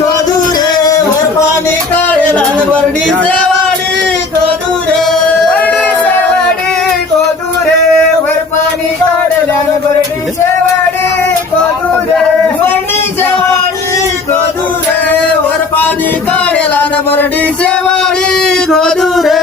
गोदुरे वर पाणी काढेला बर्डीचे वाडी गोदुरे गोदुरे वर पाणी काढल्या बर्डीचे वाडी गोदुरे बर्डीचे वाडी गोदुरे वर पाणी काढेला बर्डीचे वाडी गोदुरे